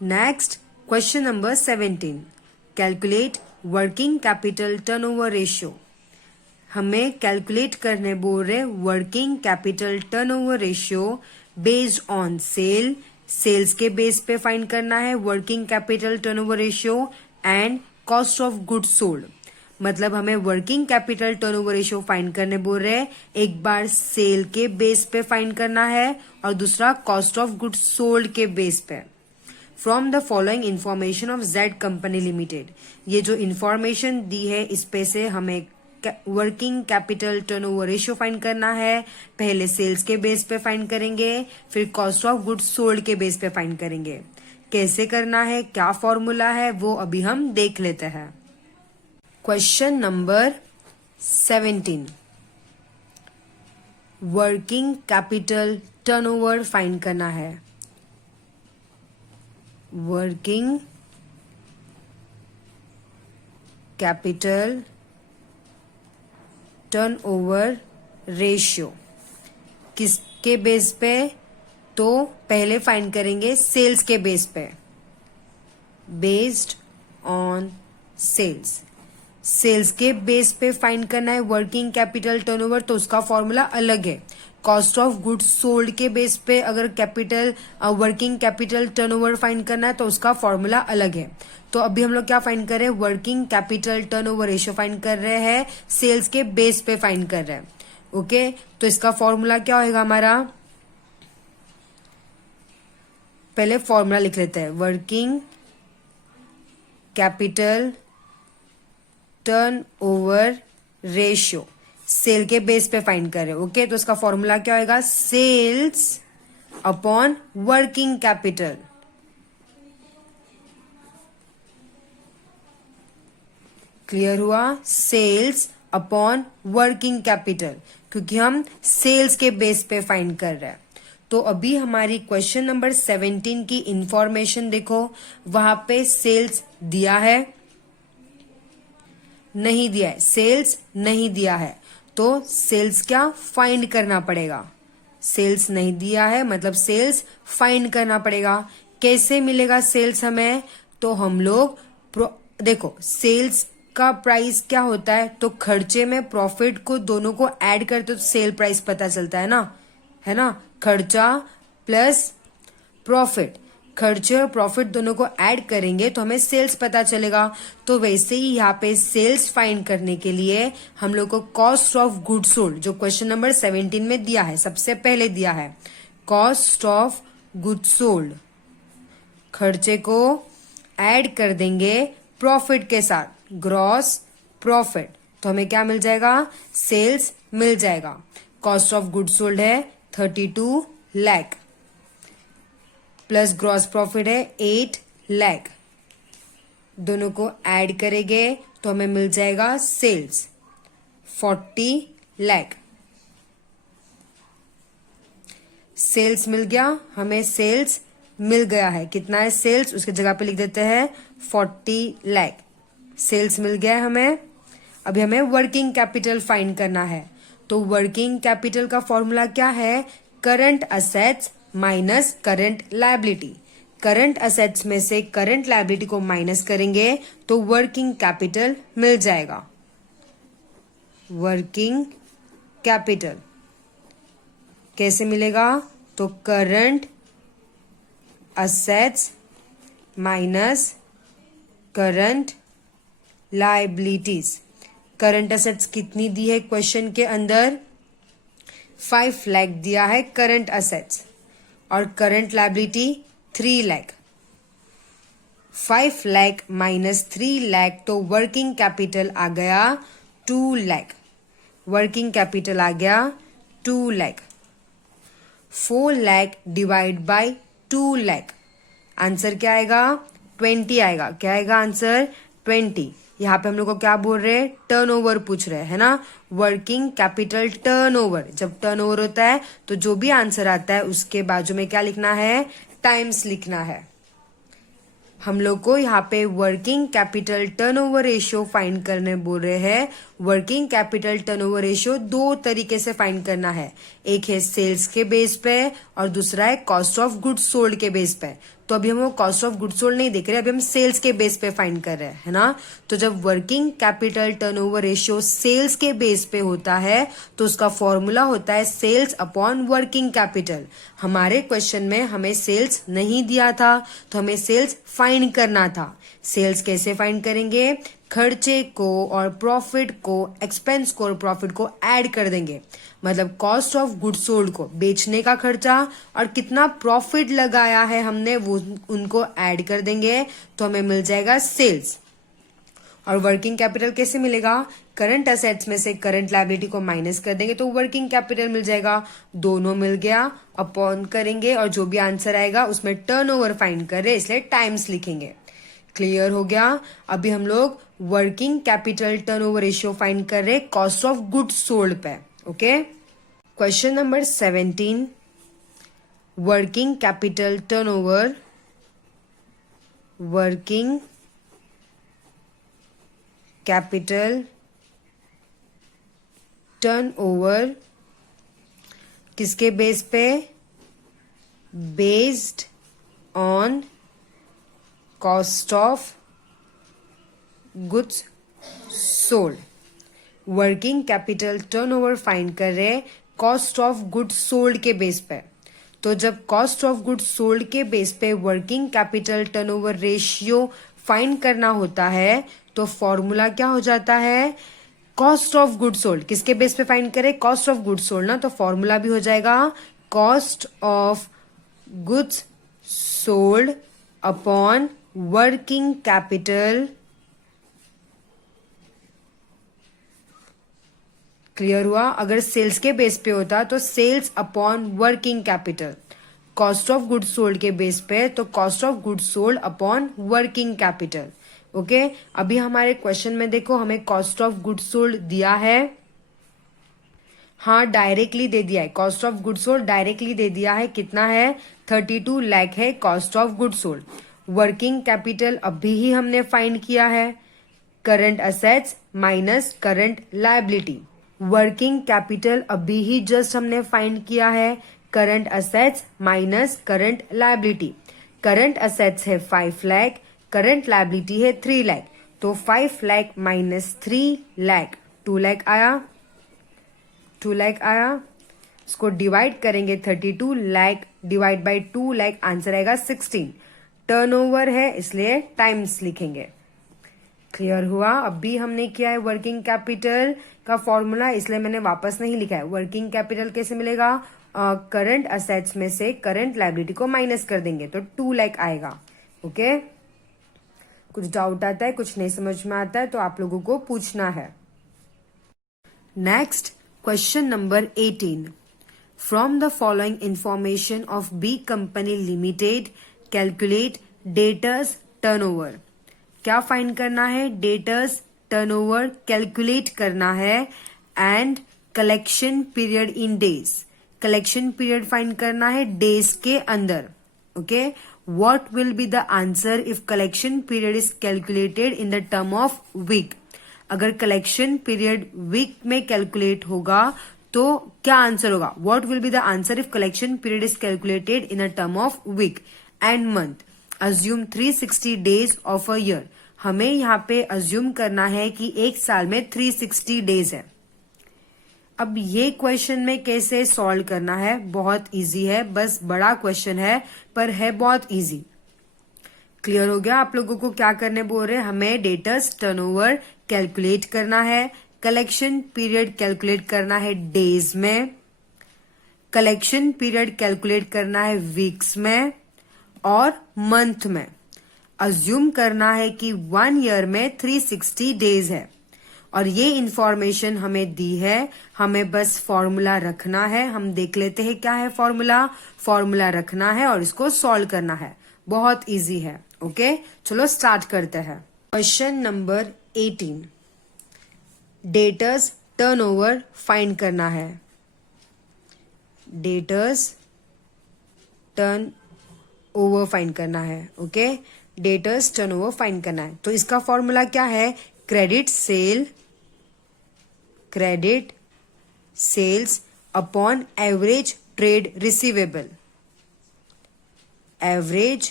Next question number 17, calculate working capital turnover ratio. हमें calculate करने बोल रहे working capital turnover ratio based on sales के base पे फाइंड करना है working capital turnover ratio and cost of goods sold. मतलब हमें working capital turnover ratio find करने बोल रहे हैं, एक बार सेल के बेस पे फाइंड करना है और दूसरा कॉस्ट ऑफ गुड्स सोल्ड के बेस पे। From the following information of Z company limited, ये जो इंफॉर्मेशन दी है इस पे से हमें working capital turnover ratio find करना है। पहले सेल्स के बेस पे फाइंड करेंगे, फिर कॉस्ट ऑफ गुड्स सोल्ड के बेस पे फाइंड करेंगे। कैसे करना है, क्या फॉर्मूला है, वो अभी हम देख लेते हैं। Question number 17, working capital turnover find करना है। वर्किंग कैपिटल टर्नओवर रेशियो किसके बेस पे, तो पहले फाइंड करेंगे सेल्स के बेस पे, बेस्ड ऑन सेल्स के बेस पे फाइंड करना है वर्किंग कैपिटल टर्नओवर, तो उसका फॉर्मूला अलग है। कॉस्ट ऑफ गुड्स सोल्ड के बेस पे अगर वर्किंग कैपिटल टर्नओवर फाइंड करना है तो उसका फॉर्मूला अलग है। तो अभी हम लोग क्या फाइंड कर रहे हैं, working capital turnover ratio find कर रहे हैं, सेल्स के बेस पे फाइंड कर रहे हैं। ओके, तो इसका फॉर्मूला क्या होगा हमारा, पहले फॉर्मूला लिख लेते हैं। Working capital turnover ratio sale के बेस पे फाइंड कर रहे हैं। ओके, तो इसका फॉर्मूला क्या होगा, sales upon working capital. Clear हुआ, सेल्स अपॉन वर्किंग कैपिटल, क्योंकि हम सेल्स के बेस पे फाइंड कर रहे हैं। तो अभी हमारी क्वेश्चन नंबर 17 की इंफॉर्मेशन देखो, वहां पे सेल्स दिया है, नहीं दिया है, सेल्स नहीं दिया है, तो सेल्स क्या फाइंड करना पड़ेगा। सेल्स नहीं दिया है मतलब सेल्स फाइंड करना पड़ेगा। कैसे मिलेगा सेल्स हमें, तो हम लोग देखो सेल्स का प्राइस क्या होता है, तो खर्चे में प्रॉफिट को दोनों को ऐड करते तो सेल प्राइस पता चलता है ना, खर्चा प्लस प्रॉफिट, खर्चे और प्रॉफिट दोनों को ऐड करेंगे तो हमें सेल्स पता चलेगा। तो वैसे ही यहाँ पे सेल्स फाइंड करने के लिए हम लोग को कॉस्ट ऑफ गुड्स सोल्ड, जो क्वेश्चन नंबर 17 में दिया है, सबसे पहले दिया है कॉस्ट ऑफ गुड्स सोल्ड, खर्चे को ऐड कर देंगे प्रॉफिट के साथ, ग्रॉस प्रॉफिट, तो हमें क्या मिल जाएगा, सेल्स मिल जाएगा। कॉस्ट ऑफ गुड्स सोल्ड है 32 लाख प्लस ग्रॉस प्रॉफिट है 8 लाख, दोनों को ऐड करेंगे तो हमें मिल जाएगा सेल्स 40 लाख। सेल्स मिल गया, हमें सेल्स मिल गया है, कितना है सेल्स, उसकी जगह पे लिख देते हैं 40 लाख। सेल्स मिल गया है हमें। अभी हमें वर्किंग कैपिटल फाइंड करना है, तो वर्किंग कैपिटल का फॉर्मूला क्या है, current assets minus current liability. Current assets में से करंट लायबिलिटी को माइनस करेंगे तो वर्किंग कैपिटल मिल जाएगा। वर्किंग कैपिटल कैसे मिलेगा, तो current assets minus current liabilities. Current assets कितनी दी है क्वेश्चन के अंदर, 5 लाख दिया है करंट असेट्स, और current liability 3 lakh. 5 lakh minus 3 lakh, तो वर्किंग कैपिटल आ गया 2 लाख। वर्किंग कैपिटल आ गया 2 lakh. 4 lakh divide by 2 lakh, answer क्या आएगा, 20 आएगा। क्या आएगा आंसर, 20। यहाँ पे हम लोग को क्या बोल रहे हैं, टर्नओवर पूछ रहे हैं, है ना, वर्किंग कैपिटल टर्नओवर। जब टर्नओवर होता है तो जो भी आंसर आता है उसके बाजू में क्या लिखना है, टाइम्स लिखना है। हम लोग को यहाँ पे working capital turnover ratio find करने बोल रहे हैं। वर्किंग कैपिटल टर्नओवर रेशियो 2 तरीके से फाइंड करना है, एक है सेल्स के बेस पे और दूसरा है कॉस्ट ऑफ गुड्स सोल्ड के बेस पे। तो अभी हम कॉस्ट ऑफ गुड्स सोल्ड नहीं देख रहे, अभी हम सेल्स के बेस पे फाइंड कर रहे हैं, है ना। तो जब working capital turnover ratio sales के बेस पे होता है तो उसका फॉर्मूला होता है सेल्स अपॉन वर्किंग कैपिटल। हमारे क्वेश्चन में हमें सेल्स नहीं दिया था तो हमें सेल्स फाइंड करना था। सेल्स कैसे फाइंड करेंगे? खर्चे को और प्रॉफिट को, एक्सपेंस को और प्रॉफिट को ऐड कर देंगे। मतलब कॉस्ट ऑफ गुड्स सोल्ड को, बेचने का खर्चा और कितना प्रॉफिट लगाया है हमने, वो उनको ऐड कर देंगे तो हमें मिल जाएगा सेल्स। और वर्किंग कैपिटल कैसे मिलेगा? करंट असेट्स में से करंट लायबिलिटी को माइनस कर देंगे तो वर्किंग कैपिटल मिल जाएगा। दोनों मिल गया, अपॉन करेंगे और जो भी आंसर आएगा उसमें टर्नओवर फाइंड कर रहे इसलिए टाइम्स लिखेंगे। क्लियर हो गया? अभी हम लोग working capital turnover ratio find कर रहे कॉस्ट ऑफ गुड्स सोल्ड पे। Okay, question number 17, working capital turnover, working capital turnover किसके बेस पे? Based on cost of goods sold. Working capital turnover find कर रहे कॉस्ट ऑफ गुड्स सोल्ड के base पे। तो जब कॉस्ट ऑफ गुड्स सोल्ड के बेस पे working capital turnover ratio find करना होता है तो फॉर्मूला क्या हो जाता है? Cost of goods sold. किसके बेस पे फाइंड करें? कॉस्ट ऑफ गुड्स सोल्ड ना, तो फॉर्मूला भी हो जाएगा cost of goods sold upon working capital. Clear हुआ? अगर सेल्स के बेस पे होता तो sales upon working capital, cost of goods sold के बेस पे तो cost of goods sold upon working capital. Okay, अभी हमारे क्वेश्चन में देखो हमें कॉस्ट ऑफ गुड्स सोल्ड दिया है, हाँ डायरेक्टली दे दिया है। Cost of goods sold directly दे दिया है, कितना है? 32 लाख है cost of goods sold. Working capital अभी ही हमने फाइंड किया है, current assets minus current liability. Working capital अभी ही जस्ट हमने फाइंड किया है, current assets minus current liability. Current assets है 5 लाख, करंट लायबिलिटी है 3 लाख, तो 5 लाख माइनस 3 लाख 2 लाख आया, 2 लाख आया। इसको डिवाइड करेंगे 32 lakh divide by 2 lakh, answer आएगा 16। टर्नओवर है इसलिए टाइम्स लिखेंगे। क्लियर हुआ? अभी हमने किया है वर्किंग कैपिटल का फॉर्मूला, इसलिए मैंने वापस नहीं लिखा है। वर्किंग कैपिटल कैसे मिलेगा? करंट असेट्स में से करंट लायबिलिटी को माइनस कर देंगे तो 2 लाख आएगा। ओके, कुछ डाउट आता है, कुछ नहीं समझ में आता है तो आप लोगों को पूछना है। Next question number 18, from the following information of B company limited calculate debtors turnover. क्या फाइंड करना है? डेटर्स टर्नओवर कैलकुलेट करना है and collection period in days. Collection period find करना है डेज के अंदर। Okay, what will be the answer if collection period is calculated in the term of week. अगर कलेक्शन पीरियड वीक में calculate होगा तो क्या आंसर होगा? What will be the answer if collection period is calculated in a term of week and month. Assume 360 days of a year. हमें यहाँ पे assume करना है कि एक साल में 360 डेज है। अब ये क्वेश्चन में कैसे सॉल्व करना है? बहुत इजी है, बस बड़ा क्वेश्चन है पर है बहुत इजी। क्लियर हो गया? आप लोगों को क्या करने बोल रहे हैं? हमें डेटर्स टर्नओवर कैलकुलेट करना है, कलेक्शन पीरियड कैलकुलेट करना है डेज में, कलेक्शन पीरियड कैलकुलेट करना है वीक्स में और मंथ में। अज्यूम करना है कि 1 ईयर में 360 डेज है और ये इंफॉर्मेशन हमें दी है, हमें बस फॉर्मूला रखना है। हम देख लेते हैं क्या है फॉर्मूला। फॉर्मूला रखना है और इसको सॉल्व करना है, बहुत इजी है। ओके, चलो स्टार्ट करते हैं। Question number 18, debtors turnover find करना है। डेटर्स टर्न ओवर फाइंड करना है। ओके, डेटर्स टर्नओवर फाइंड करना है तो इसका फॉर्मूला क्या है? Credit sales upon average trade receivable. Average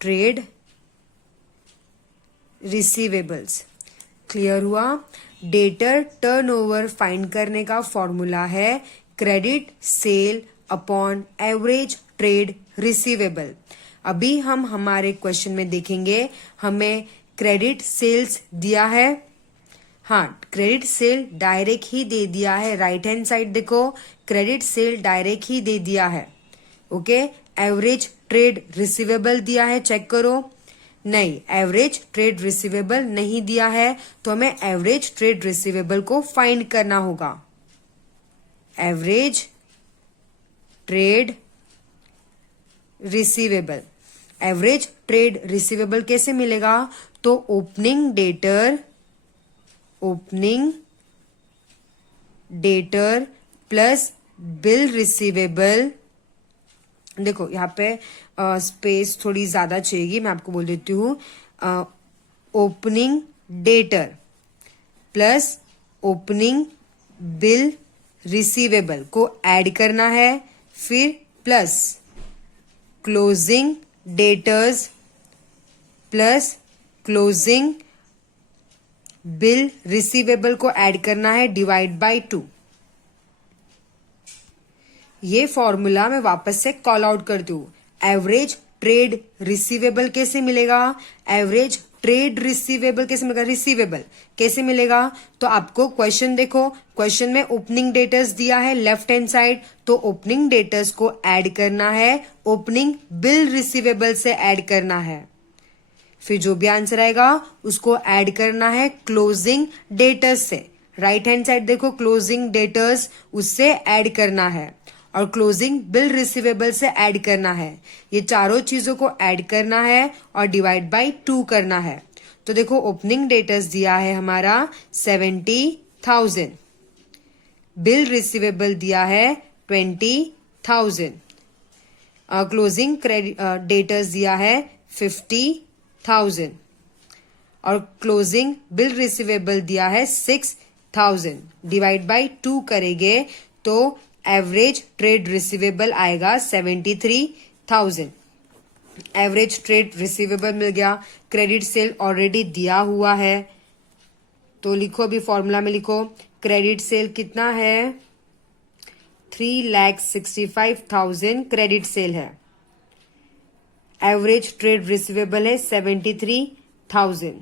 trade receivables. Clear हुआ? डेटर टर्नओवर फाइंड करने का फॉर्मूला है credit sale upon average trade receivable. अभी हम हमारे क्वेश्चन में देखेंगे, हमें क्रेडिट सेल्स दिया है। हाँ, क्रेडिट सेल डायरेक्ट ही दे दिया है। राइट हैंड साइड देखो, क्रेडिट सेल डायरेक्ट ही दे दिया है। ओके, एवरेज ट्रेड रिसीवेबल दिया है, चेक करो। नहीं, एवरेज ट्रेड रिसीवेबल नहीं दिया है, तो हमें एवरेज ट्रेड रिसीवेबल को फाइंड करना होगा। Average trade receivable, average trade receivable कैसे मिलेगा? तो opening debtor plus bill receivable. देखो यहाँ पे स्पेस थोड़ी ज्यादा चाहिए, मैं आपको बोल देती हूँ। Opening debtor plus opening bill receivable को ऐड करना है, फिर plus closing debtors plus closing bill receivable को ऐड करना है, डिवाइड बाय 2। ये फॉर्मूला मैं वापस से कॉल आउट करती हूँ। एवरेज ट्रेड रिसीवेबल कैसे मिलेगा? एवरेज ट्रेड रिसीवेबल कैसे मिलेगा? रिसीवेबल कैसे मिलेगा? तो आपको क्वेश्चन देखो, क्वेश्चन में ओपनिंग डेटर्स दिया है लेफ्ट हैंड साइड, तो ओपनिंग डेटर्स को ऐड करना है, ओपनिंग बिल रिसीवेबल से ऐड करना है, फिर जो भी आंसर आएगा उसको ऐड करना है क्लोजिंग डेटर्स से। राइट हैंड साइड देखो, क्लोजिंग डेटर्स उससे ऐड करना है और क्लोजिंग बिल रिसीवेबल से ऐड करना है। ये चारों चीजों को ऐड करना है और डिवाइड बाय 2 करना है। तो देखो ओपनिंग डेटर्स दिया है हमारा 70,000, बिल रिसीवेबल दिया है 20,000, क्लोजिंग डेटर्स दिया है 50,000 और क्लोजिंग बिल रिसीवेबल दिया है 6,000। डिवाइड बाय 2 करेंगे तो एवरेज ट्रेड रिसीवेबल आएगा 73,000। एवरेज ट्रेड रिसीवेबल मिल गया। क्रेडिट सेल ऑलरेडी दिया हुआ है, तो लिखो, अभी फॉर्मूला में लिखो, क्रेडिट सेल कितना है? 3,65,000 क्रेडिट सेल है। एवरेज ट्रेड रिसीवेबल है 73,000,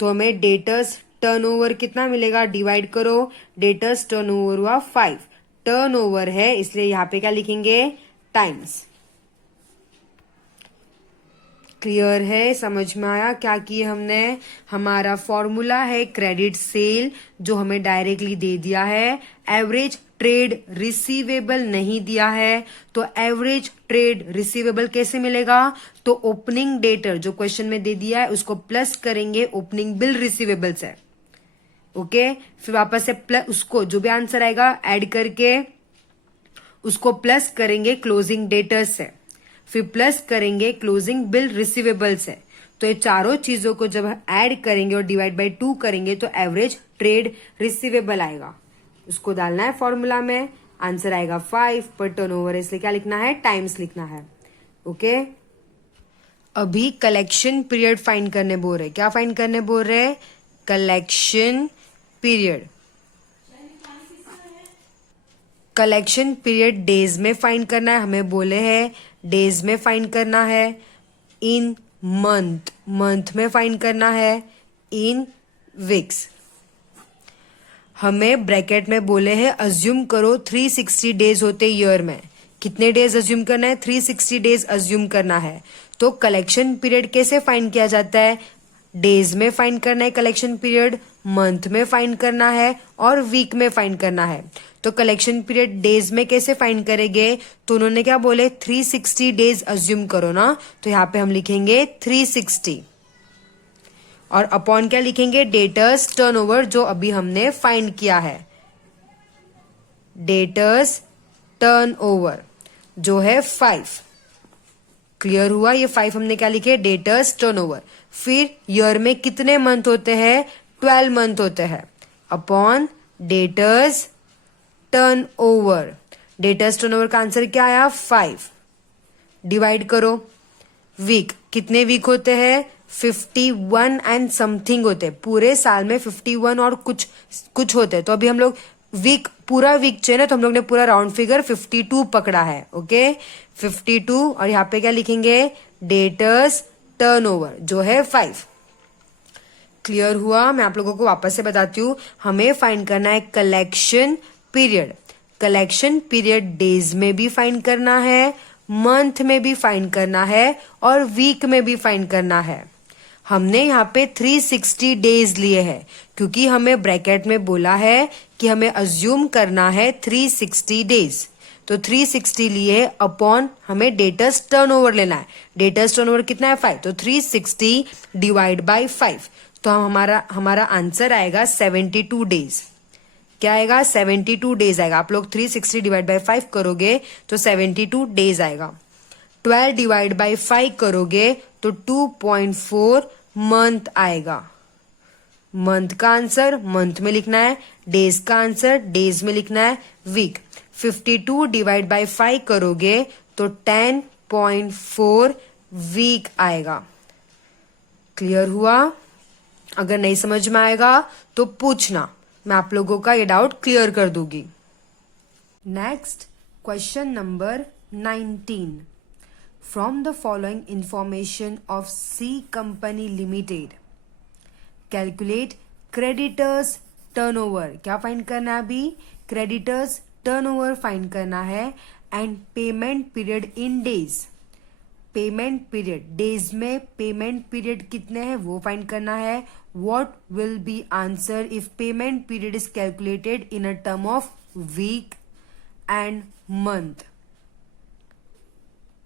तो हमें डेटर्स टर्नओवर कितना मिलेगा? डिवाइड करो, डेटर्स टर्नओवर हुआ 5, टर्नओवर है इसलिए यहां पे क्या लिखेंगे? टाइम्स। क्लियर है? समझ में आया क्या किए हमने? हमारा फॉर्मूला है क्रेडिट सेल, जो हमें डायरेक्टली दे दिया है। एवरेज ट्रेड रिसीवेबल नहीं दिया है, तो एवरेज ट्रेड रिसीवेबल कैसे मिलेगा? तो ओपनिंग डेटर जो क्वेश्चन में दे दिया है उसको प्लस करेंगे ओपनिंग बिल रिसीवेबल से। ओके, फिर वापस से प्लस, उसको जो भी आंसर आएगा ऐड करके उसको प्लस करेंगे क्लोजिंग डेटर्स से, फिर प्लस करेंगे क्लोजिंग बिल रिसीवेबल से। तो ये चारों चीजों को जब ऐड करेंगे और डिवाइड बाय 2 करेंगे तो एवरेज ट्रेड रिसीवेबल आएगा। उसको डालना है फॉर्मूला में, आंसर आएगा 5 पर टर्नओवर, इसलिए क्या लिखना है? टाइम्स लिखना है। ओके, अभी कलेक्शन पीरियड फाइंड करने बोल रहे। क्या फाइंड करने बोल रहे? Collection period. Collection period days में फाइंड करना है, हमें बोले हैं डेज में फाइंड करना है। इन मंथ में फाइंड करना है। In weeks. हमें ब्रैकेट में बोले हैं अज्यूम करो 360 डेज होते ईयर में। कितने डेज अज्यूम करना है? 360 डेज अज्यूम करना है। तो कलेक्शन पीरियड कैसे फाइंड किया जाता है? डेज में फाइंड करना है कलेक्शन पीरियड, मंथ में फाइंड करना है और वीक में फाइंड करना है। तो कलेक्शन पीरियड डेज में कैसे फाइंड करेंगे? तो उन्होंने क्या बोले? 360 डेज अज्यूम करो ना, तो यहाँ पे हम लिखेंगे 360 और अपॉन क्या लिखेंगे? डेटर्स टर्नओवर, जो अभी हमने फाइंड किया है। डेटर्स टर्नओवर जो है 5। क्लियर हुआ? ये 5 हमने क्या लिखे? Debtors turnover. फिर ईयर में कितने मंथ होते हैं? 12 मंथ होते हैं, upon debtors turnover. Debtors turnover का आंसर क्या आया? 5। डिवाइड करो, वीक, कितने वीक होते हैं? 51 एंड समथिंग होते हैं, पूरे साल में 51 और कुछ कुछ होते हैं। तो अभी हम लोग वीक, पूरा वीक चाहिए ना, तो हम लोग ने पूरा राउंड फिगर 52 पकड़ा है। ओके, 52। और यहाँ पे क्या लिखेंगे? डेटर्स टर्नओवर जो है 5। क्लियर हुआ? मैं आप लोगों को वापस से बताती हूँ। हमें फाइंड करना है collection period. Collection period days में भी फाइंड करना है, मंथ में भी फाइंड करना है और वीक में भी फाइंड करना है। हमने यहाँ पे 360 डेज लिए हैं क्योंकि हमें ब्रैकेट में बोला है कि हमें अज्यूम करना है 360 डेज। तो 360 लिए अपॉन हमें डेटर्स टर्नओवर लेना है। डेटर्स टर्नओवर कितना है? 5। तो 360 डिवाइड बाय 5, तो हमारा आंसर आएगा 72 डेज। क्या आएगा? 72 डेज आएगा। आप लोग 360 डिवाइड बाय 5 करोगे तो 72 डेज आएगा। 12 डिवाइड बाय 5 करोगे तो 2.4 मंथ आएगा। मंथ का आंसर मंथ में लिखना है, डेज का आंसर डेज में लिखना है, वीक। 52 डिवाइड बाय 5 करोगे तो 10.4 वीक आएगा। क्लियर हुआ? अगर नहीं समझ में आएगा तो पूछना, मैं आप लोगों का ये डाउट क्लियर कर दूंगी। Next question number 19। From the following information of C company limited calculate creditors turnover. क्या फाइंड करना है अभी? क्रेडिटर्स टर्नओवर फाइंड करना है and payment period in days. Payment period days में पेमेंट पीरियड कितने हैं वो फाइंड करना है। What will be answer if payment period is calculated in a term of week and month?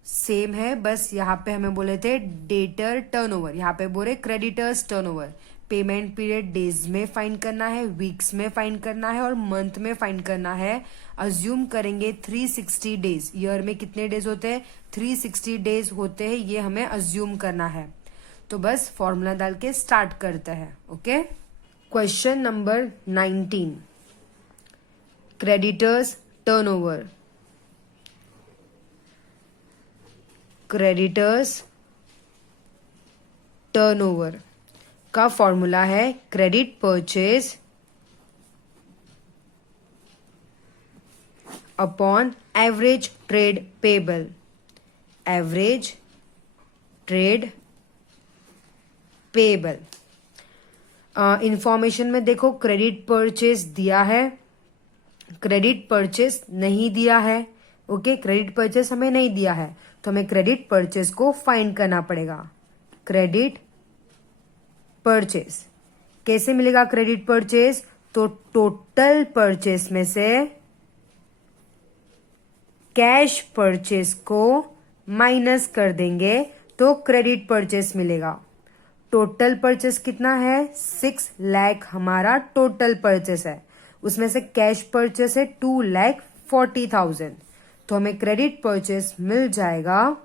Same है, बस यहाँ पे हमें बोले थे डेटर टर्नओवर, यहाँ पे बोले creditors turnover. Payment period days में फाइंड करना है, वीक्स में फाइंड करना है और मंथ में फाइंड करना है। अज्यूम करेंगे 360 डेज। ईयर में कितने डेज होते हैं? 360 डेज होते हैं, ये हमें अज्यूम करना है। तो बस फॉर्मूला डाल के स्टार्ट करते हैं। Okay, question number 19, creditors turnover. Creditors turnover का फॉर्मूला है credit purchase upon average trade payable. Average trade payable. Information में देखो क्रेडिट परचेज दिया है, क्रेडिट परचेज नहीं दिया है। ओके, क्रेडिट परचेज हमें नहीं दिया है तो हमें क्रेडिट परचेज को फाइंड करना पड़ेगा। क्रेडिट परचेज कैसे मिलेगा? क्रेडिट परचेज तो टोटल परचेज में से कैश परचेज को माइनस कर देंगे तो क्रेडिट परचेज मिलेगा। टोटल परचेज कितना है? 6 लाख हमारा टोटल परचेज है, उसमें से कैश परचेज है 2,40,000, तो हमें क्रेडिट परचेज मिल जाएगा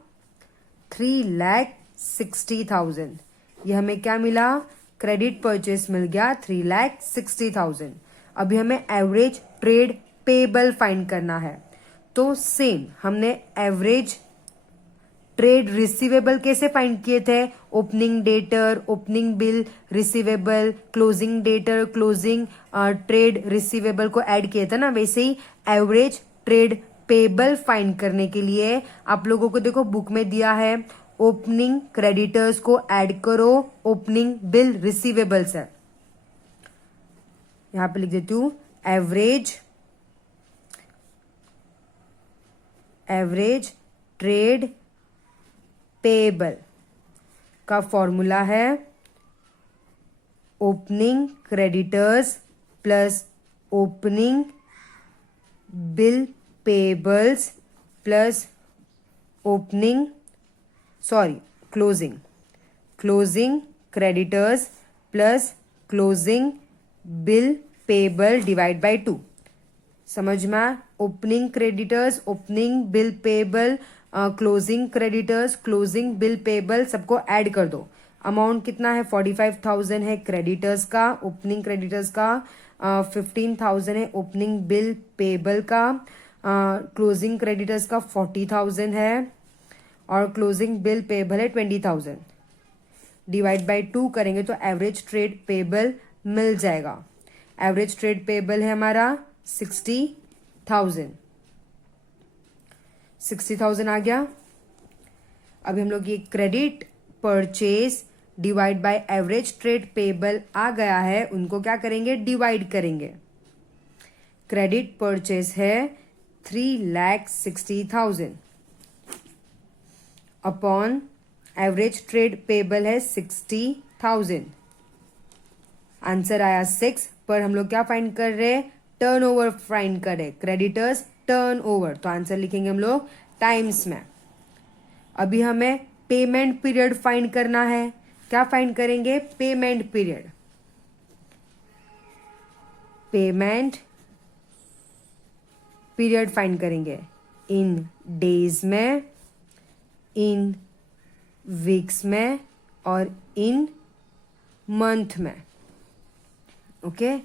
3,60,000। ये हमें क्या मिला? क्रेडिट परचेज मिल गया 3,60,000। अभी हमें एवरेज ट्रेड पेबल फाइंड करना है। तो सेम हमने एवरेज ट्रेड रिसीवेबल कैसे फाइंड किए थे? Opening debtor, opening bill receivable, closing debtor, closing trade receivable को ऐड किए थे ना, वैसे ही एवरेज ट्रेड पेबल फाइंड करने के लिए आप लोगों को देखो बुक में दिया है, ओपनिंग क्रेडिटर्स को ऐड करो ओपनिंग बिल रिसीवेबल से। यहां पे लिख देती हूं एवरेज ट्रेड पेबल का फॉर्मूला है opening creditors plus opening bill payables plus closing creditors plus closing bill payable divide by 2। समझ में? Opening creditors, opening bill payable, closing creditors, closing bill payable सबको ऐड कर दो। अमाउंट कितना है? 45,000 है क्रेडिटर्स का, ओपनिंग क्रेडिटर्स का, 15,000 है ओपनिंग बिल पेबल का, क्लोजिंग क्रेडिटर्स का 40,000 है और क्लोजिंग बिल पेबल है 20,000, डिवाइड बाई 2 करेंगे तो एवरेज ट्रेड पेबल मिल जाएगा। एवरेज ट्रेड पेबल है हमारा 60,000, 60,000 आ गया। अभी हम लोग ये credit purchase divide by average trade payable आ गया है, उनको क्या करेंगे, डिवाइड करेंगे। क्रेडिट परचेज है 3,60,000 अपॉन एवरेज ट्रेड पेबल है 60,000। आंसर आया 6, पर हम लोग क्या फाइंड कर रहे हैं, टर्नओवर फाइंड कर रहे, क्रेडिटर्स टर्नओवर, तो आंसर लिखेंगे हम लोग टाइम्स में। अभी हमें पेमेंट पीरियड फाइंड करना है। क्या फाइंड करेंगे, payment period. Payment period find करेंगे इन डेज में, इन वीक्स में और इन मंथ में। ओके,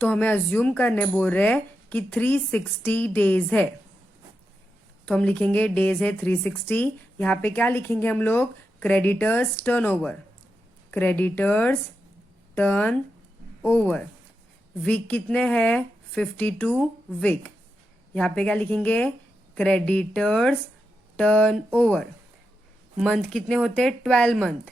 तो हमें अज्यूम करने बोल रहे हैं कि 360 डेज है, तो हम लिखेंगे डेज है 360। यहां पे क्या लिखेंगे हम लोग, creditors turnover, creditors turnover. Week कितने हैं, 52 वीक। यहां पे क्या लिखेंगे, क्रेडिटर्स टर्न ओवर। मंथ कितने होते हैं, 12 मंथ।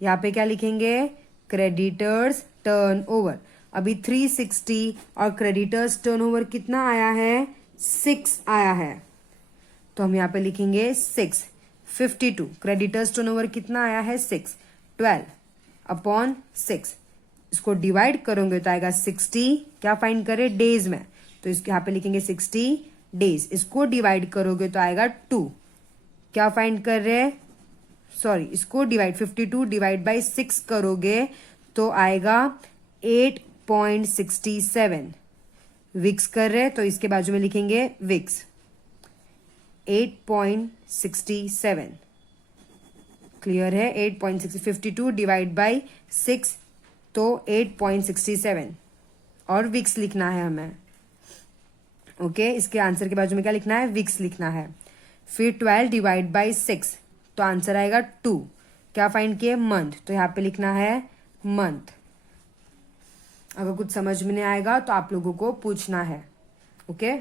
यहां पे क्या लिखेंगे, क्रेडिटर्स टर्न ओवर। अभी 360 और क्रेडिटर्स टर्नओवर कितना आया है, 6 आया है, तो हम यहाँ पे लिखेंगे 6। 52 क्रेडिटर्स टर्नओवर कितना आया है, 6, 12 अपॉन 6। इसको डिवाइड करोगे तो आएगा 60। क्या फाइंड करें, डेज में, तो इसके यहाँ पे लिखेंगे 60 डेज। इसको डिवाइड करोगे तो आएगा 2। क्या फाइंड कर रहे हैं, सॉरी, इसको डिवाइड 52 डिवाइड बाई 6 करोगे तो आएगा 8.67 वीक्स कर रहे हैं, तो इसके बाजू में लिखेंगे वीक्स, 8.67। क्लियर है, 8.52 डिवाइड बाई 6 तो 8.67 और वीक्स लिखना है हमें। ओके, इसके आंसर के बाजू में क्या लिखना है, वीक्स लिखना है। फिर 12 डिवाइड बाई 6 तो आंसर आएगा 2। क्या फाइंड किए, मंथ, तो यहाँ पे लिखना है मंथ। अगर कुछ समझ में नहीं आएगा तो आप लोगों को पूछना है। ओके